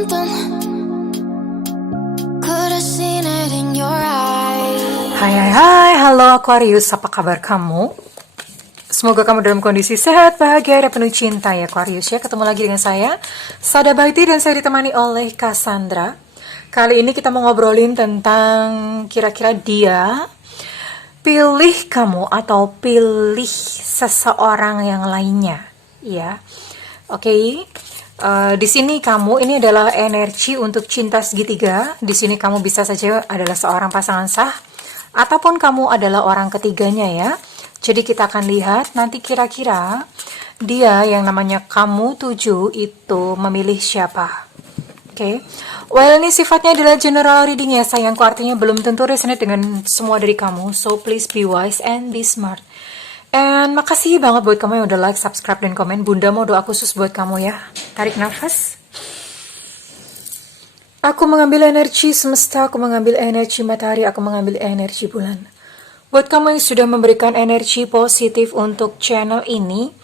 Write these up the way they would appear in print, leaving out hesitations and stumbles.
something. Could have seen it in your eyes. Hai, halo Aquarius, apa kabar kamu? Semoga kamu dalam kondisi sehat, bahagia, dan penuh cinta ya Aquarius ya. Ketemu lagi dengan saya, Sada Baiti, dan saya ditemani oleh Cassandra. Kali ini kita mau ngobrolin tentang kira-kira dia pilih kamu atau pilih seseorang yang lainnya ya. Oke. Di sini kamu ini adalah energi untuk cinta segitiga. Di sini kamu bisa saja adalah seorang pasangan sah ataupun kamu adalah orang ketiganya ya. Jadi kita akan lihat nanti kira-kira dia yang namanya kamu tuju itu memilih siapa. Oke. Well, ini sifatnya adalah general reading ya sayangku, artinya belum tentu resonate dengan semua dari kamu. So please be wise and be smart. And makasih banget buat kamu yang udah like, subscribe, dan komen. Bunda mau doa khusus buat kamu ya. Tarik nafas. Aku mengambil energi semesta, aku mengambil energi matahari, aku mengambil energi bulan. Buat kamu yang sudah memberikan energi positif untuk channel ini,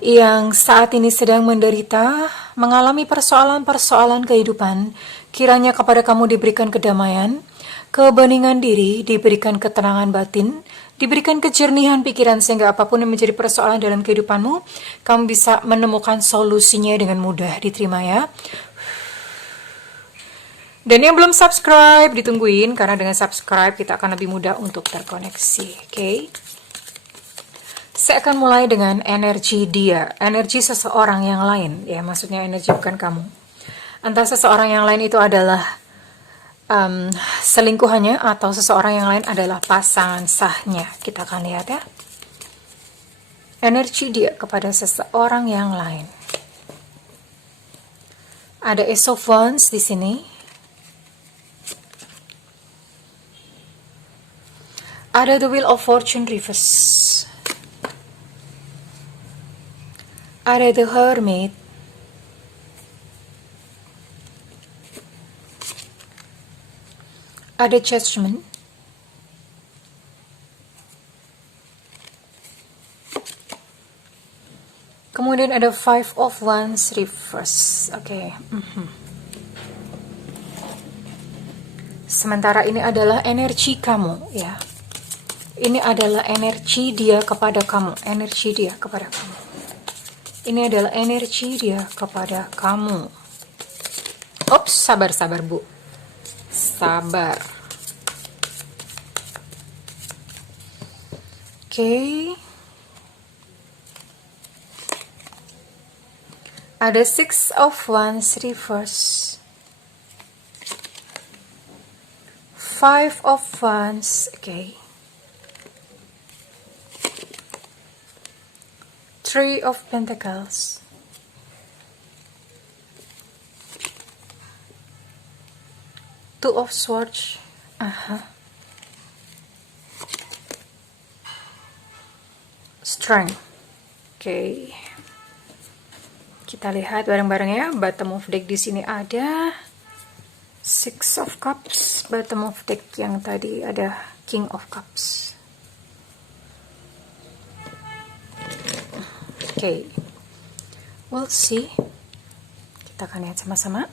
yang saat ini sedang menderita, mengalami persoalan-persoalan kehidupan, kiranya kepada kamu diberikan kedamaian, kebeningan diri, diberikan ketenangan batin, diberikan kejernihan pikiran sehingga apapun yang menjadi persoalan dalam kehidupanmu, kamu bisa menemukan solusinya dengan mudah. Diterima ya. Dan yang belum subscribe, ditungguin, karena dengan subscribe kita akan lebih mudah untuk terkoneksi. Oke. Saya akan mulai dengan energi dia, energi seseorang yang lain. Ya, maksudnya energi bukan kamu. Entah seseorang yang lain itu adalah selingkuhannya atau seseorang yang lain adalah pasangan sahnya. Kita akan lihat ya. Energi dia kepada seseorang yang lain. Ada Ace of Wands di sini. Ada The Wheel of Fortune reverse. Ada The Hermit. Ada Judgment. Kemudian ada Five of Wands reverse. Oke. Sementara ini adalah energi kamu ya. Ini adalah energi dia kepada kamu. Energi dia kepada kamu. Ini adalah energi dia kepada kamu. Ops, sabar Bu. Sabar. Oke. Ada Six of Wands reverse. Five of Wands. Oke. Three of Pentacles. Two of Swords. Strength. Oke. Kita lihat bareng-bareng ya. Bottom of deck di sini ada Six of Cups. Bottom of deck yang tadi ada King of Cups. Oke. We'll see. Kita akan lihat sama-sama.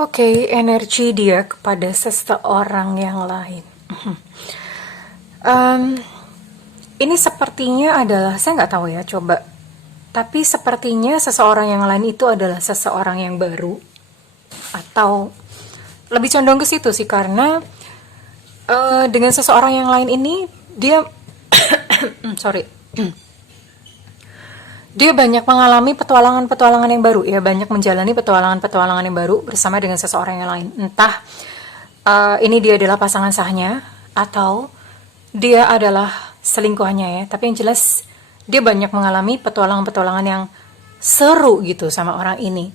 Oke, energi dia kepada seseorang yang lain. Ini sepertinya adalah, saya nggak tahu ya, coba. Tapi sepertinya seseorang yang lain itu adalah seseorang yang baru. Atau lebih condong ke situ sih, karena dengan seseorang yang lain ini, dia, dia banyak mengalami petualangan-petualangan yang baru, ya banyak menjalani petualangan-petualangan yang baru bersama dengan seseorang yang lain. Entah ini dia adalah pasangan sahnya atau dia adalah selingkuhannya ya. Tapi yang jelas dia banyak mengalami petualangan-petualangan yang seru gitu sama orang ini.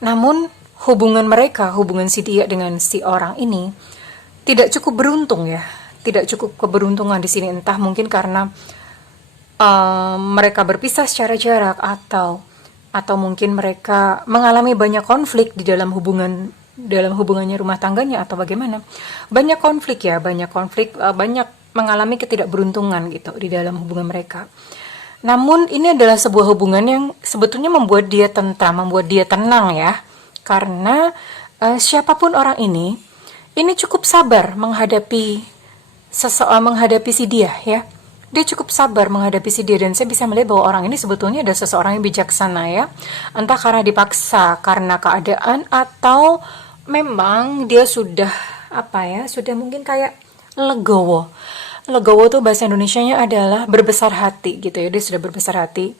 Namun hubungan mereka, hubungan si dia dengan si orang ini tidak cukup beruntung ya. Tidak cukup keberuntungan di sini, entah mungkin karena mereka berpisah secara jarak atau mungkin mereka mengalami banyak konflik di dalam hubungannya rumah tangganya atau bagaimana. Banyak konflik ya, banyak mengalami ketidakberuntungan gitu di dalam hubungan mereka. Namun ini adalah sebuah hubungan yang sebetulnya membuat dia tentram, membuat dia tenang ya. Karena siapapun orang ini cukup sabar menghadapi menghadapi si dia ya. Dia cukup sabar menghadapi si dia, dan saya bisa melihat bahwa orang ini sebetulnya adalah seseorang yang bijaksana ya. Entah karena dipaksa, karena keadaan, atau memang dia sudah sudah mungkin kayak legowo. Legowo tuh bahasa Indonesianya adalah berbesar hati gitu ya. Dia sudah berbesar hati.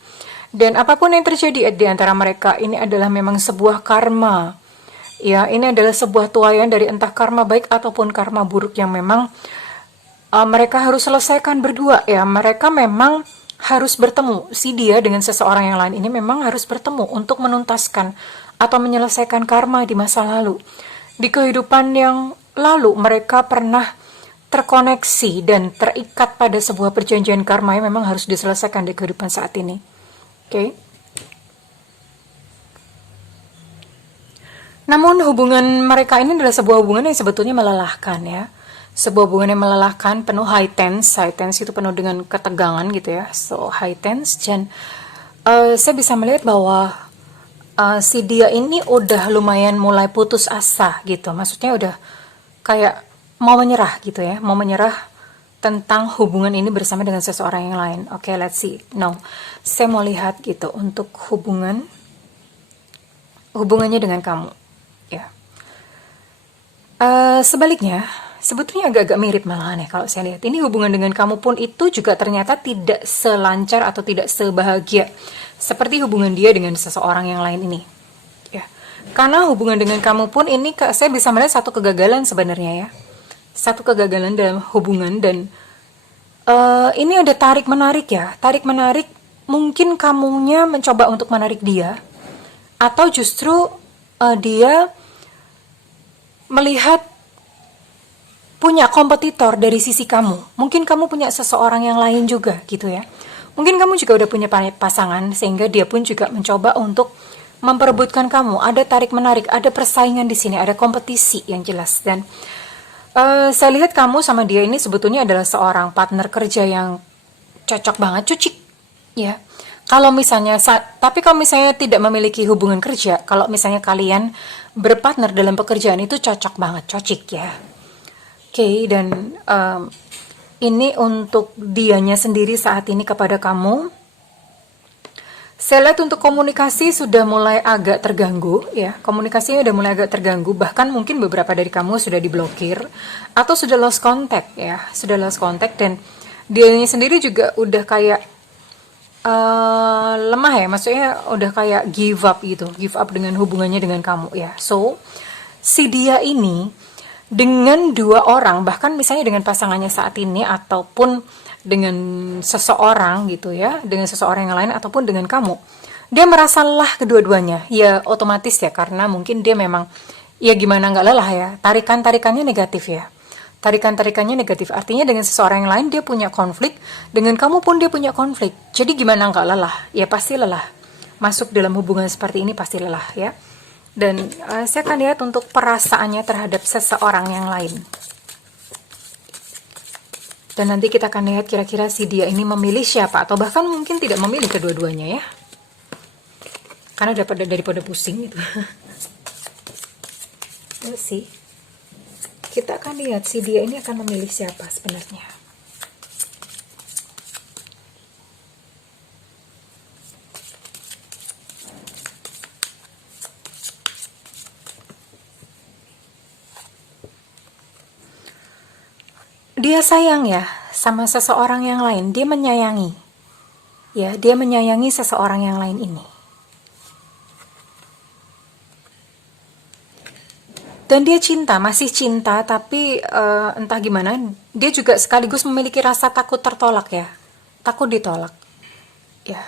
Dan apapun yang terjadi di antara mereka ini adalah memang sebuah karma. Ya, ini adalah sebuah tuaian dari entah karma baik ataupun karma buruk yang memang mereka harus selesaikan berdua ya. Mereka memang harus bertemu. Si dia dengan seseorang yang lain ini memang harus bertemu untuk menuntaskan atau menyelesaikan karma di masa lalu. Di kehidupan yang lalu mereka pernah terkoneksi dan terikat pada sebuah perjanjian karma yang memang harus diselesaikan di kehidupan saat ini. Oke. Namun hubungan mereka ini adalah sebuah hubungan yang sebetulnya melelahkan ya. Sebuah hubungan yang melelahkan, penuh high tense. High tense itu penuh dengan ketegangan gitu ya. So high tense, dan saya bisa melihat bahwa si dia ini udah lumayan mulai putus asa gitu. Maksudnya udah kayak mau menyerah gitu ya. Mau menyerah tentang hubungan ini bersama dengan seseorang yang lain. Oke, let's see. Now, saya mau lihat gitu untuk hubungannya dengan kamu. Ya. Sebaliknya, sebetulnya agak-agak mirip malahan ya kalau saya lihat. Ini hubungan dengan kamu pun itu juga ternyata tidak selancar atau tidak sebahagia seperti hubungan dia dengan seseorang yang lain ini. Ya. Karena hubungan dengan kamu pun ini saya bisa melihat satu kegagalan sebenarnya ya. Satu kegagalan dalam hubungan, dan ini ada tarik-menarik ya. Tarik-menarik, mungkin kamunya mencoba untuk menarik dia, atau justru dia melihat punya kompetitor dari sisi kamu. Mungkin kamu punya seseorang yang lain juga gitu ya. Mungkin kamu juga udah punya pasangan, sehingga dia pun juga mencoba untuk memperebutkan kamu. Ada tarik-menarik, ada persaingan di sini, ada kompetisi yang jelas. Dan saya lihat kamu sama dia ini sebetulnya adalah seorang partner kerja yang cocok banget, cucik ya. Kalau misalnya, tapi kalau misalnya tidak memiliki hubungan kerja, kalau misalnya kalian berpartner dalam pekerjaan itu cocok banget, cocik ya. Oke, dan ini untuk dianya sendiri saat ini kepada kamu. Saya lihat untuk komunikasi sudah mulai agak terganggu ya. Komunikasinya sudah mulai agak terganggu, bahkan mungkin beberapa dari kamu sudah diblokir atau sudah lost contact ya. Sudah lost contact, dan dianya sendiri juga udah kayak lemah ya. Maksudnya udah kayak give up gitu. Give up dengan hubungannya dengan kamu ya. So, si dia ini dengan dua orang, bahkan misalnya dengan pasangannya saat ini ataupun dengan seseorang gitu ya, dengan seseorang yang lain ataupun dengan kamu, dia merasa lelah kedua-duanya ya, otomatis ya, karena mungkin dia memang ya gimana nggak lelah ya, tarikannya negatif ya, tarikannya negatif, artinya dengan seseorang yang lain dia punya konflik, dengan kamu pun dia punya konflik, jadi gimana nggak lelah ya, pasti lelah, masuk dalam hubungan seperti ini pasti lelah ya. Dan saya akan lihat untuk perasaannya terhadap seseorang yang lain. Dan nanti kita akan lihat kira-kira si dia ini memilih siapa, atau bahkan mungkin tidak memilih kedua-duanya ya. Karena daripada pusing gitu. Terus sih, kita akan lihat si dia ini akan memilih siapa sebenarnya. Dia sayang ya sama seseorang yang lain, dia menyayangi. Ya, dia menyayangi seseorang yang lain ini. Dan dia cinta, masih cinta, tapi entah gimana, dia juga sekaligus memiliki rasa takut tertolak ya. Takut ditolak. Ya.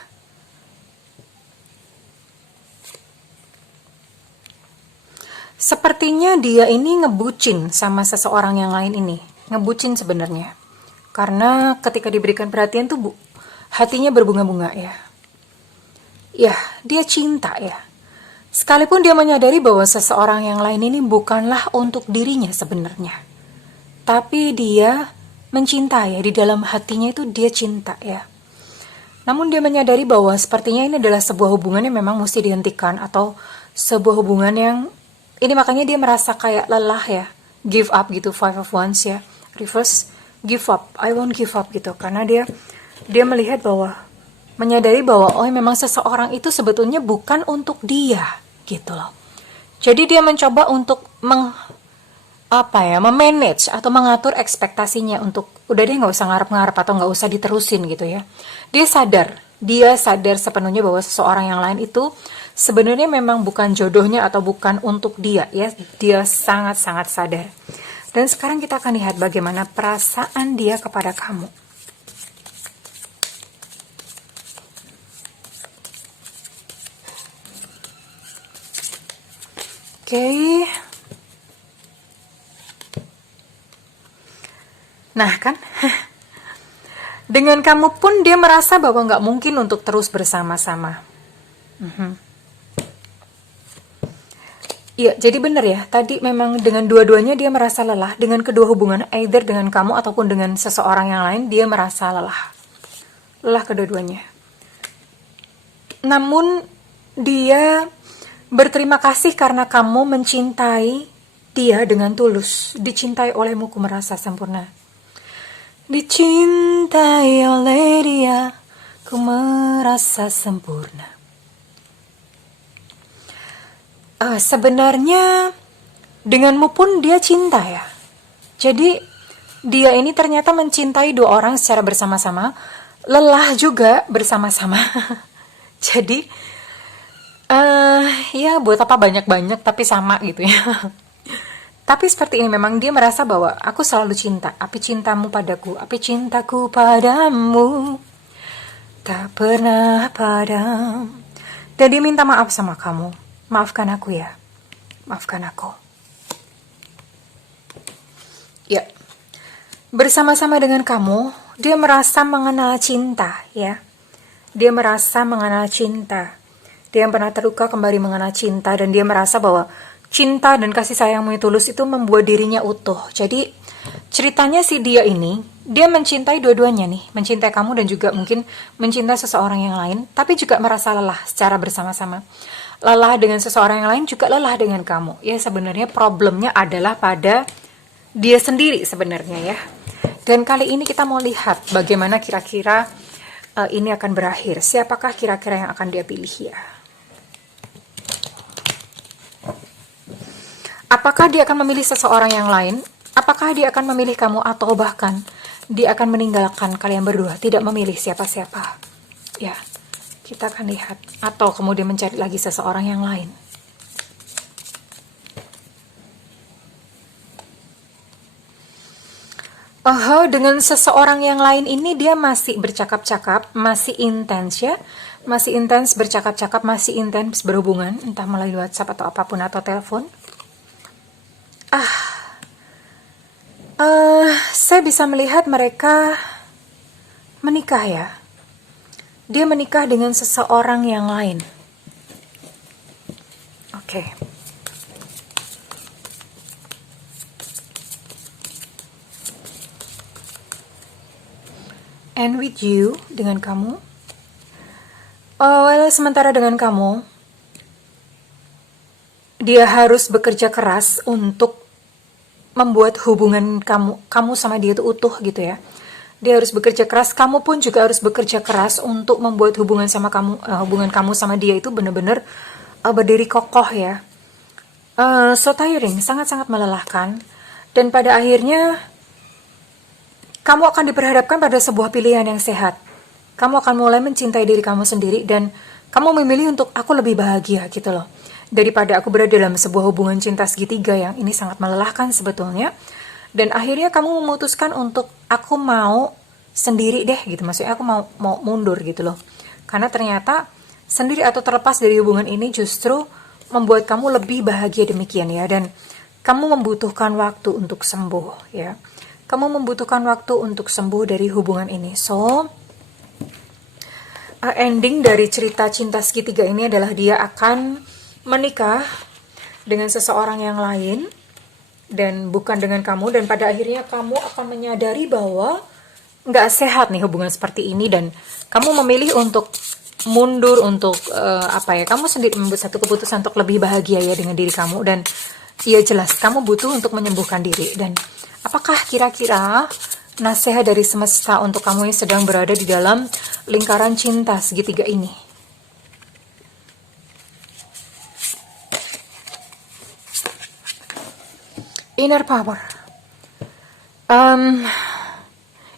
Sepertinya dia ini ngebucin sama seseorang yang lain ini. Ngebucin sebenarnya, karena ketika diberikan perhatian tuh hatinya berbunga-bunga ya. Ya, dia cinta ya. Sekalipun dia menyadari bahwa seseorang yang lain ini bukanlah untuk dirinya sebenarnya, tapi dia mencinta ya, di dalam hatinya itu dia cinta ya. Namun dia menyadari bahwa sepertinya ini adalah sebuah hubungan yang memang mesti dihentikan, atau sebuah hubungan yang ini, makanya dia merasa kayak lelah ya, give up gitu, five of wands ya, reverse, give up, I won't give up gitu, karena dia melihat bahwa, menyadari bahwa oh memang seseorang itu sebetulnya bukan untuk dia gitu loh. Jadi dia mencoba untuk memanage atau mengatur ekspektasinya untuk udah deh nggak usah ngarep-ngarep atau nggak usah diterusin gitu ya. Dia sadar sepenuhnya bahwa seseorang yang lain itu sebenarnya memang bukan jodohnya atau bukan untuk dia ya. Dia sangat-sangat sadar. Dan sekarang kita akan lihat bagaimana perasaan dia kepada kamu. Oke. Nah kan, dengan kamu pun dia merasa bahwa nggak mungkin untuk terus bersama-sama. Iya, jadi benar ya, tadi memang dengan dua-duanya dia merasa lelah, dengan kedua hubungan, either dengan kamu ataupun dengan seseorang yang lain, dia merasa lelah. Lelah kedua-duanya. Namun, dia berterima kasih karena kamu mencintai dia dengan tulus. Dicintai olehmu, ku merasa sempurna. Dicintai oleh dia, ku merasa sempurna. Sebenarnya denganmu pun dia cinta ya. Jadi dia ini ternyata mencintai dua orang secara bersama-sama, lelah juga bersama-sama. Jadi ya buat apa banyak-banyak tapi sama gitu ya. Tapi seperti ini, memang dia merasa bahwa aku selalu cinta, api cintamu padaku, api cintaku padamu tak pernah padam. Dan dia minta maaf sama kamu. Maafkan aku ya, maafkan aku. Ya, bersama-sama dengan kamu, dia merasa mengenal cinta ya. Dia merasa mengenal cinta. Dia yang pernah terluka kembali mengenal cinta, dan dia merasa bahwa cinta dan kasih sayangmu yang tulus itu membuat dirinya utuh. Jadi ceritanya si dia ini, dia mencintai dua-duanya nih, mencintai kamu dan juga mungkin mencintai seseorang yang lain, tapi juga merasa lelah secara bersama-sama. Lelah dengan seseorang yang lain, juga lelah dengan kamu. Ya sebenarnya problemnya adalah pada dia sendiri sebenarnya ya. Dan kali ini kita mau lihat bagaimana kira-kira ini akan berakhir. Siapakah kira-kira yang akan dia pilih ya? Apakah dia akan memilih seseorang yang lain? Apakah dia akan memilih kamu? Atau bahkan dia akan meninggalkan kalian berdua, tidak memilih siapa-siapa? Ya, kita akan lihat. Atau kemudian mencari lagi seseorang yang lain. Dengan seseorang yang lain ini dia masih bercakap-cakap, masih intens ya. Masih intens bercakap-cakap, masih intens berhubungan, entah melalui WhatsApp atau apapun, atau telepon. Saya bisa melihat mereka menikah ya. Dia menikah dengan seseorang yang lain. Oke. And with you, dengan kamu. Sementara dengan kamu, dia harus bekerja keras untuk membuat hubungan kamu sama dia itu utuh gitu ya. Dia harus bekerja keras, kamu pun juga harus bekerja keras untuk membuat hubungan sama kamu, hubungan kamu sama dia itu benar-benar berdiri kokoh ya. So tiring, sangat-sangat melelahkan. Dan pada akhirnya kamu akan diperhadapkan pada sebuah pilihan yang sehat. Kamu akan mulai mencintai diri kamu sendiri, dan kamu memilih untuk aku lebih bahagia gitu loh. Daripada aku berada dalam sebuah hubungan cinta segitiga yang ini sangat melelahkan sebetulnya. Dan akhirnya kamu memutuskan untuk aku mau sendiri deh gitu. Maksudnya aku mau mundur gitu loh. Karena ternyata sendiri atau terlepas dari hubungan ini justru membuat kamu lebih bahagia demikian ya. Dan kamu membutuhkan waktu untuk sembuh ya. Kamu membutuhkan waktu untuk sembuh dari hubungan ini. So, ending dari cerita cinta segitiga ini adalah dia akan menikah dengan seseorang yang lain dan bukan dengan kamu, dan pada akhirnya kamu akan menyadari bahwa nggak sehat nih hubungan seperti ini, dan kamu memilih untuk mundur, untuk kamu sendiri membuat satu keputusan untuk lebih bahagia ya dengan diri kamu, dan ya jelas kamu butuh untuk menyembuhkan diri. Dan apakah kira-kira nasihat dari semesta untuk kamu yang sedang berada di dalam lingkaran cinta segitiga ini? Inner power.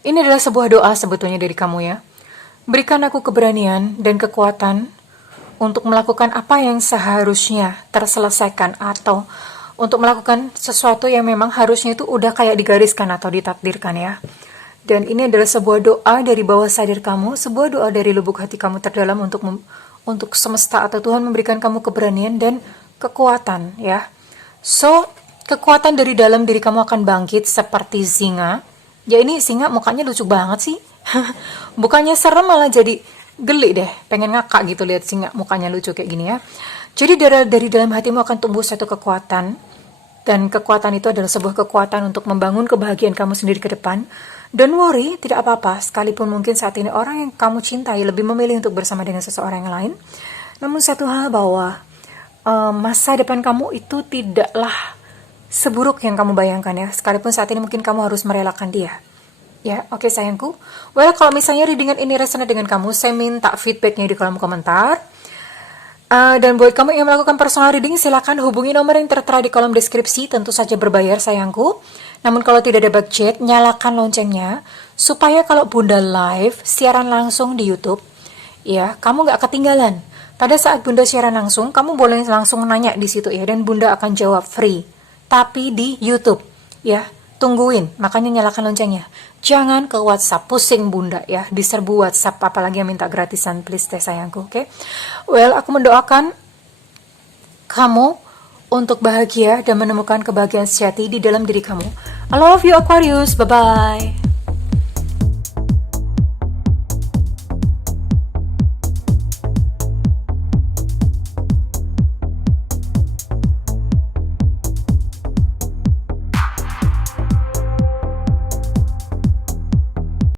Ini adalah sebuah doa sebetulnya dari kamu ya. Berikan aku keberanian dan kekuatan untuk melakukan apa yang seharusnya terselesaikan, atau untuk melakukan sesuatu yang memang harusnya itu udah kayak digariskan atau ditakdirkan ya. Dan ini adalah sebuah doa dari bawah sadar kamu, sebuah doa dari lubuk hati kamu terdalam untuk semesta atau Tuhan memberikan kamu keberanian dan kekuatan ya. So, kekuatan dari dalam diri kamu akan bangkit seperti singa. Ya, ini singa mukanya lucu banget sih. Bukannya serem, malah jadi geli deh. Pengen ngakak gitu lihat singa mukanya lucu kayak gini ya. Jadi dari dalam hatimu akan tumbuh satu kekuatan. Dan kekuatan itu adalah sebuah kekuatan untuk membangun kebahagiaan kamu sendiri ke depan. Don't worry, tidak apa-apa. Sekalipun mungkin saat ini orang yang kamu cintai lebih memilih untuk bersama dengan seseorang yang lain. Namun satu hal bahwa masa depan kamu itu tidaklah seburuk yang kamu bayangkan ya. Sekalipun saat ini mungkin kamu harus merelakan dia. Ya, oke sayangku. Well, kalau misalnya readingan ini resonate dengan kamu, saya minta feedbacknya di kolom komentar. Dan buat kamu yang melakukan personal reading, silakan hubungi nomor yang tertera di kolom deskripsi. Tentu saja berbayar sayangku. Namun kalau tidak ada budget, nyalakan loncengnya. Supaya kalau Bunda live, siaran langsung di YouTube, ya, kamu gak ketinggalan. Pada saat Bunda siaran langsung, kamu boleh langsung nanya di situ ya. Dan Bunda akan jawab free. Tapi di YouTube, ya, tungguin, makanya nyalakan loncengnya. Jangan ke WhatsApp, pusing Bunda ya, diserbu WhatsApp, apalagi yang minta gratisan, please deh sayangku, oke? Well, aku mendoakan kamu untuk bahagia dan menemukan kebahagiaan sejati di dalam diri kamu. I love you Aquarius, bye-bye.